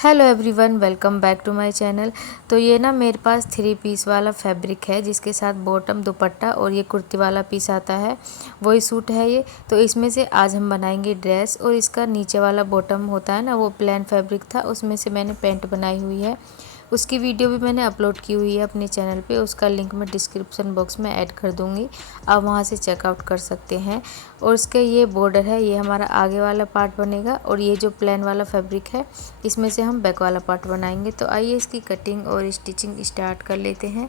Hello everyone, welcome back to my channel. तो ये ना मेरे पास 3 पीस वाला फैब्रिक है जिसके साथ बॉटम, दुपट्टा और ये कुर्ती वाला पीस आता है, वही सूट है ये। तो इसमें से आज हम बनाएंगे ड्रेस। और इसका नीचे वाला बॉटम होता है ना, वो प्लेन फैब्रिक था, उसमें से मैंने पैंट बनाई हुई है। उसकी वीडियो भी मैंने अपलोड की हुई है अपने चैनल पे, उसका लिंक मैं डिस्क्रिप्शन बॉक्स में ऐड कर दूँगी, आप वहाँ से चेकआउट कर सकते हैं। और इसका ये बॉर्डर है, ये हमारा आगे वाला पार्ट बनेगा और ये जो प्लेन वाला फैब्रिक है इसमें से हम बैक वाला पार्ट बनाएंगे। तो आइए इसकी कटिंग और स्टिचिंग स्टार्ट कर लेते हैं।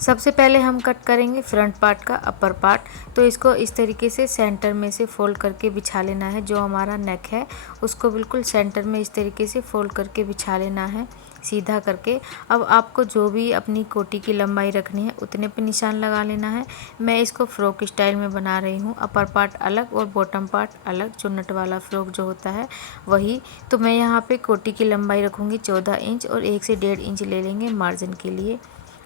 सबसे पहले हम कट करेंगे फ्रंट पार्ट का अपर पार्ट। तो इसको इस तरीके से सेंटर में से फोल्ड करके बिछा लेना है। जो हमारा नेक है उसको बिल्कुल सेंटर में इस तरीके से फोल्ड करके बिछा लेना है, सीधा करके। अब आपको जो भी अपनी कोटी की लंबाई रखनी है उतने पे निशान लगा लेना है। मैं इसको फ्रॉक स्टाइल में बना रही हूँ, अपर पार्ट अलग और बॉटम पार्ट अलग, चुन्नट वाला फ्रॉक जो होता है वही। तो मैं यहाँ पे कोटी की लंबाई रखूँगी 14 इंच और 1 से 1.5 इंच ले लेंगे मार्जिन के लिए।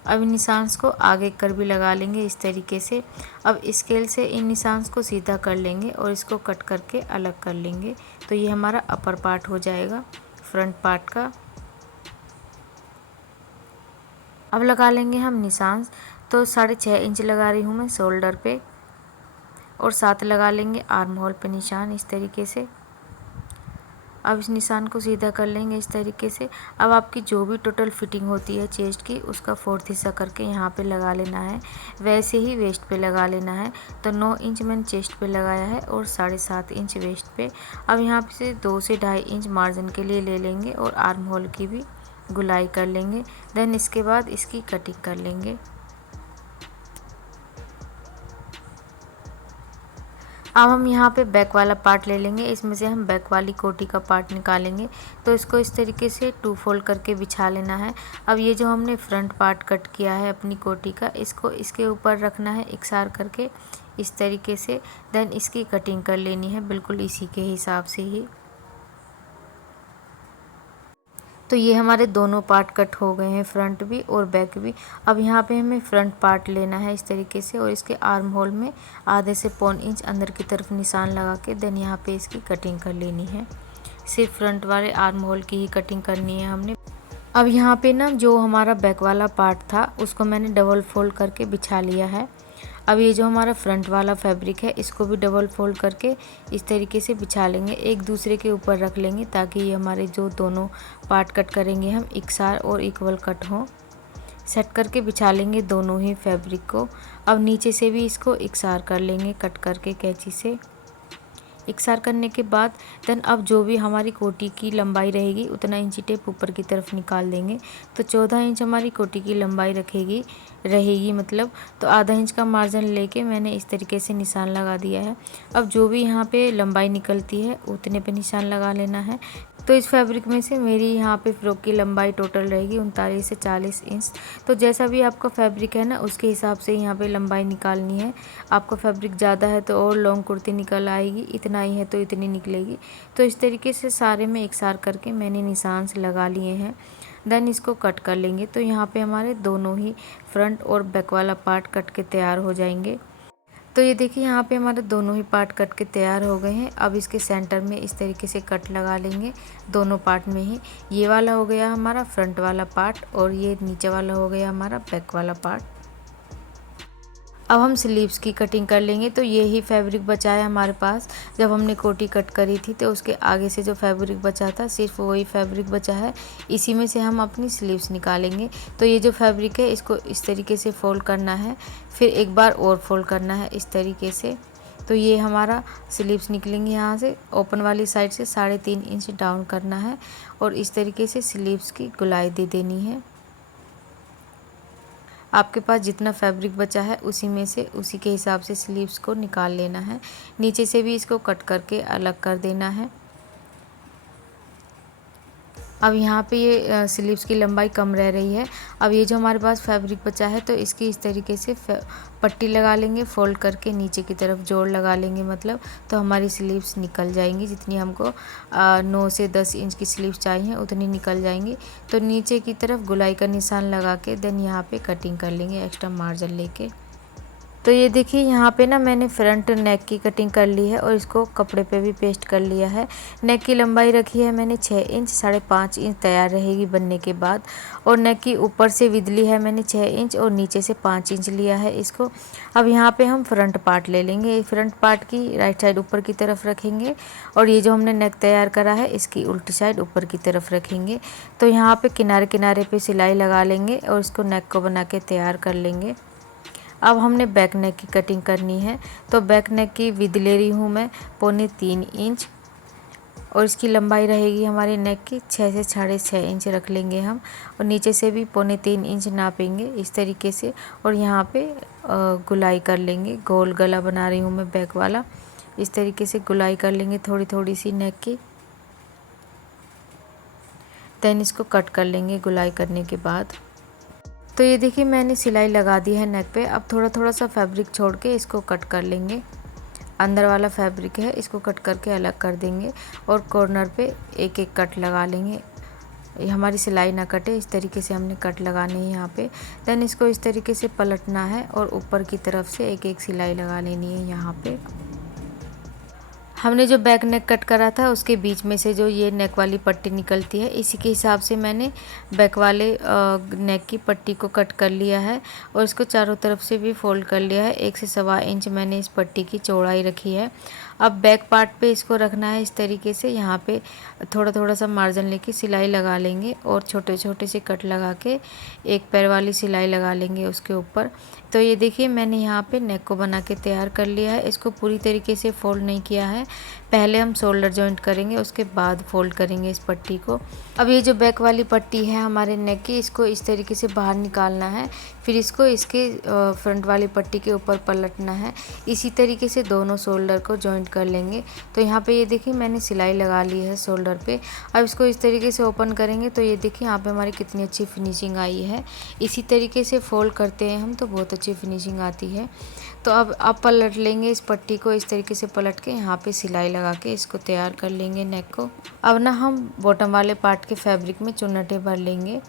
अब इन निशान्स को आगे कर भी लगा लेंगे इस तरीके से। अब स्केल से इन निशान्स को सीधा कर लेंगे और इसको कट करके अलग कर लेंगे। तो ये हमारा अपर पार्ट हो जाएगा फ्रंट पार्ट का। अब लगा लेंगे हम निशान। तो 6.5 इंच लगा रही हूँ मैं शोल्डर पे, और 7 लगा लेंगे आर्म होल पे निशान इस तरीके से। अब इस निशान को सीधा कर लेंगे इस तरीके से। अब आपकी जो भी टोटल फिटिंग होती है चेस्ट की, उसका 4th हिस्सा करके यहाँ पे लगा लेना है। वैसे ही वेस्ट पे लगा लेना है। तो 9 इंच मैंने चेस्ट पे लगाया है और 7.5 इंच वेस्ट पे। अब यहाँ से 2 से 2.5 इंच मार्जिन के लिए ले लेंगे और आर्म होल की भी गुलाई कर लेंगे। देन इसके बाद इसकी कटिंग कर लेंगे। अब हम यहाँ पे बैक वाला पार्ट ले लेंगे, इसमें से हम बैक वाली कोटी का पार्ट निकालेंगे। तो इसको इस तरीके से 2 फोल्ड करके बिछा लेना है। अब ये जो हमने फ्रंट पार्ट कट किया है अपनी कोटी का, इसको इसके ऊपर रखना है इकसार करके इस तरीके से। देन इसकी कटिंग कर लेनी है बिल्कुल इसी के हिसाब से ही। तो ये हमारे दोनों पार्ट कट हो गए हैं, फ्रंट भी और बैक भी। अब यहाँ पे हमें फ्रंट पार्ट लेना है इस तरीके से, और इसके आर्म होल में आधे से 1.25 इंच अंदर की तरफ निशान लगा के देन यहाँ पे इसकी कटिंग कर लेनी है। सिर्फ फ्रंट वाले आर्म होल की ही कटिंग करनी है हमने। अब यहाँ पे ना जो हमारा बैक वाला पार्ट था उसको मैंने डबल फोल्ड करके बिछा लिया है। अब ये जो हमारा फ्रंट वाला फैब्रिक है इसको भी डबल फोल्ड करके इस तरीके से बिछा लेंगे, एक दूसरे के ऊपर रख लेंगे, ताकि ये हमारे जो दोनों पार्ट कट करेंगे हम इकसार और इक्वल कट हो। सेट करके बिछा लेंगे दोनों ही फैब्रिक को। अब नीचे से भी इसको इकसार कर लेंगे कट करके कैंची से। इकसार करने के बाद देन अब जो भी हमारी कोटी की लंबाई रहेगी उतना इंची टेप ऊपर की तरफ निकाल देंगे। तो 14 इंच हमारी कोटी की लंबाई रहेगी मतलब। तो आधा इंच का मार्जिन लेके मैंने इस तरीके से निशान लगा दिया है। अब जो भी यहाँ पे लंबाई निकलती है उतने पे निशान लगा लेना है। तो इस फैब्रिक में से मेरी यहाँ पे फ्रॉक की लंबाई टोटल रहेगी 39 से 40 इंच। तो जैसा भी आपका फैब्रिक है ना उसके हिसाब से यहाँ पे लंबाई निकालनी है। आपका फैब्रिक ज़्यादा है तो और लॉन्ग कुर्ती निकल आएगी, इतना ही है तो इतनी निकलेगी। तो इस तरीके से सारे में एकसार करके मैंने निशान से लगा लिए हैं। देन इसको कट कर लेंगे। तो यहाँ पे हमारे दोनों ही फ्रंट और बैक वाला पार्ट कट के तैयार हो जाएंगे। तो ये देखिए यहाँ पे हमारे दोनों ही पार्ट कट के तैयार हो गए हैं। अब इसके सेंटर में इस तरीके से कट लगा लेंगे दोनों पार्ट में ही। ये वाला हो गया हमारा फ्रंट वाला पार्ट और ये नीचे वाला हो गया हमारा बैक वाला पार्ट। अब हम स्लीव्स की कटिंग कर लेंगे। तो ये ही फैब्रिक बचा है हमारे पास, जब हमने कोटी कट करी थी तो उसके आगे से जो फैब्रिक बचा था सिर्फ वही फैब्रिक बचा है, इसी में से हम अपनी स्लीव्स निकालेंगे। तो ये जो फैब्रिक है इसको इस तरीके से फोल्ड करना है, फिर एक बार और फोल्ड करना है इस तरीके से। तो ये हमारा स्लीव्स निकलेंगे यहाँ से ओपन वाली साइड से 3.5 इंच डाउन करना है और इस तरीके से स्लीव्स की गुलाई दे देनी है। आपके पास जितना फैब्रिक बचा है उसी में से उसी के हिसाब से स्लीव्स को निकाल लेना है। नीचे से भी इसको कट करके अलग कर देना है। अब यहाँ पे ये स्लीव्स की लंबाई कम रह रही है। अब ये जो हमारे पास फैब्रिक बचा है तो इसकी इस तरीके से पट्टी लगा लेंगे, फोल्ड करके नीचे की तरफ जोड़ लगा लेंगे मतलब। तो हमारी स्लीव्स निकल जाएंगी, जितनी हमको 9 से 10 इंच की स्लीव्स चाहिए उतनी निकल जाएंगी। तो नीचे की तरफ गुलाई का निशान लगा के देन यहाँ पे कटिंग कर लेंगे एक्स्ट्रा मार्जिन लेके। तो ये देखिए यहाँ पे ना मैंने फ्रंट नेक की कटिंग कर ली है और इसको कपड़े पे भी पेस्ट कर लिया है। नेक की लंबाई रखी है मैंने 6 इंच, 5.5 इंच तैयार रहेगी बनने के बाद। और नेक की ऊपर से विद ली है मैंने 6 इंच और नीचे से 5 इंच लिया है इसको। अब यहाँ पे हम फ्रंट पार्ट ले लेंगे। फ्रंट पार्ट की राइट साइड ऊपर की तरफ रखेंगे और ये जो हमने नेक तैयार करा है इसकी उल्टी साइड ऊपर की तरफ रखेंगे। तो यहाँ पे किनारे किनारे पे सिलाई लगा लेंगे और इसको नेक को बना के तैयार कर लेंगे। अब हमने बैक नेक की कटिंग करनी है। तो बैक नेक की विद ले रही हूँ मैं 3.25 इंच और इसकी लंबाई रहेगी हमारी नेक की 6 से 6.5 इंच रख लेंगे हम। और नीचे से भी 3.25 इंच नापेंगे इस तरीके से और यहाँ पे गुलाई कर लेंगे। गोल गला बना रही हूँ मैं बैक वाला, इस तरीके से गुलाई कर लेंगे थोड़ी थोड़ी सी नेक की। देन इसको कट कर लेंगे गुलाई करने के बाद। तो ये देखिए मैंने सिलाई लगा दी है नेक पे। अब थोड़ा थोड़ा सा फैब्रिक छोड़ के इसको कट कर लेंगे। अंदर वाला फैब्रिक है इसको कट करके अलग कर देंगे और कॉर्नर पे एक एक कट लगा लेंगे। हमारी सिलाई ना कटे इस तरीके से हमने कट लगाने हैं यहाँ पे। देन इसको इस तरीके से पलटना है और ऊपर की तरफ से एक एक सिलाई लगा लेनी है यहाँ पे। हमने जो बैक नेक कट करा था उसके बीच में से जो ये नेक वाली पट्टी निकलती है, इसी के हिसाब से मैंने बैक वाले नेक की पट्टी को कट कर लिया है और इसको चारों तरफ से भी फोल्ड कर लिया है। 1 से 1.25 इंच मैंने इस पट्टी की चौड़ाई रखी है। अब बैक पार्ट पे इसको रखना है इस तरीके से। यहाँ पे थोड़ा थोड़ा सा मार्जिन लेके सिलाई लगा लेंगे और छोटे छोटे से कट लगा के एक पैर वाली सिलाई लगा लेंगे उसके ऊपर। तो ये देखिए मैंने यहाँ पे नेक को बना के तैयार कर लिया है। इसको पूरी तरीके से फोल्ड नहीं किया है, पहले हम शोल्डर जॉइंट करेंगे उसके बाद फोल्ड करेंगे इस पट्टी को। अब ये जो बैक वाली पट्टी है हमारे नेक की, इसको इस तरीके से बाहर निकालना है, फिर इसको इसके फ्रंट वाली पट्टी के ऊपर पलटना है। इसी तरीके से दोनों शोल्डर को जॉइंट कर लेंगे। तो यहाँ पे ये देखिए मैंने सिलाई लगा ली है शोल्डर पे। अब इसको इस तरीके से ओपन करेंगे तो ये देखिए यहाँ पे हमारी कितनी अच्छी फिनिशिंग आई है। इसी तरीके से फोल्ड करते हैं हम तो बहुत अच्छी फिनिशिंग आती है। तो अब पलट लेंगे इस पट्टी को, इस तरीके से पलट के यहाँ पे सिलाई लगा के इसको तैयार कर लेंगे नेक को। अब ना हम बॉटम वाले पार्ट के फैब्रिक में चुन्नटे भर लेंगे।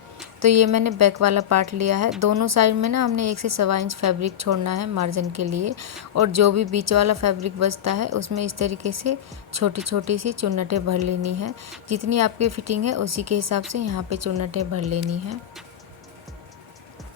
तो ये मैंने बैक वाला पार्ट लिया है। दोनों साइड में ना हमने 1 से 1.25 इंच फैब्रिक छोड़ना है मार्जिन के लिए और जो भी बीच वाला फैब्रिक बचता है उसमें इस तरीके से छोटी छोटी सी चुन्नटे भर लेनी है। जितनी आपकी फिटिंग है उसी के हिसाब से यहाँ पे चुन्नटे भर लेनी है।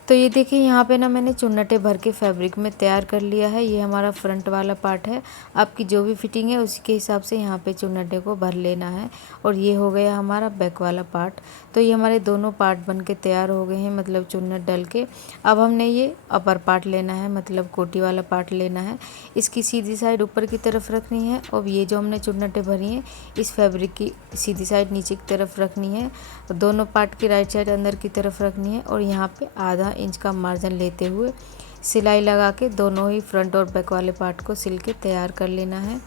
तो ये देखिए यहाँ पे ना मैंने चुन्नटे भर के फैब्रिक में तैयार कर लिया है। ये हमारा फ्रंट वाला पार्ट है। आपकी जो भी फिटिंग है उसी के हिसाब से यहाँ पे चुन्नटे को भर लेना है। और ये हो गया हमारा बैक वाला पार्ट। तो ये हमारे दोनों पार्ट बन के तैयार हो गए हैं, मतलब चुन्नट डल के। अब हमने ये अपर पार्ट लेना है, मतलब कोटी वाला पार्ट लेना है। इसकी सीधी साइड ऊपर की तरफ रखनी है और ये जो हमने चुन्नटें भरी हैं इस फैब्रिक की सीधी साइड नीचे की तरफ रखनी है। दोनों पार्ट की राइट साइड अंदर की तरफ रखनी है और यहाँ पे आधा इंच का मार्जिन लेते हुए सिलाई लगा के दोनों ही फ्रंट और बैक वाले पार्ट को सिल के तैयार कर लेना है।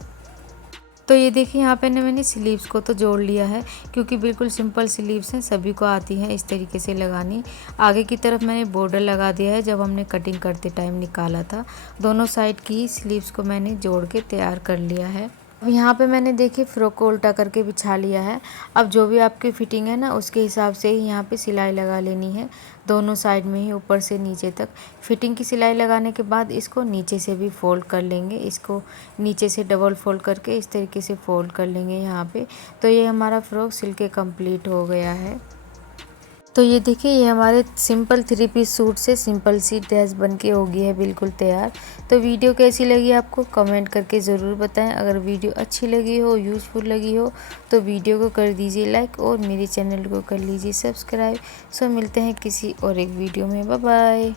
तो ये देखिए यहाँ पे मैंने स्लीव्स को तो जोड़ लिया है क्योंकि बिल्कुल सिंपल स्लीव्स हैं, सभी को आती हैं इस तरीके से लगानी। आगे की तरफ मैंने बॉर्डर लगा दिया है जब हमने कटिंग करते टाइम निकाला था। दोनों साइड की ही स्लीव्स को मैंने जोड़ के तैयार कर लिया है। अब यहाँ पे मैंने देखिए फ्रॉक को उल्टा करके बिछा लिया है। अब जो भी आपकी फिटिंग है ना उसके हिसाब से ही यहाँ पे सिलाई लगा लेनी है, दोनों साइड में ही ऊपर से नीचे तक। फिटिंग की सिलाई लगाने के बाद इसको नीचे से भी फोल्ड कर लेंगे। इसको नीचे से डबल फोल्ड करके इस तरीके से फोल्ड कर लेंगे यहाँ पे। तो ये हमारा फ्रॉक सिल के कंप्लीट हो गया है। तो ये देखिए ये हमारे सिंपल 3 पीस सूट से सिंपल सी ड्रेस बनके हो गई है बिल्कुल तैयार। तो वीडियो कैसी लगी आपको कमेंट करके ज़रूर बताएं। अगर वीडियो अच्छी लगी हो, यूज़फुल लगी हो तो वीडियो को कर दीजिए लाइक और मेरे चैनल को कर लीजिए सब्सक्राइब। सो मिलते हैं किसी और एक वीडियो में। Bye bye.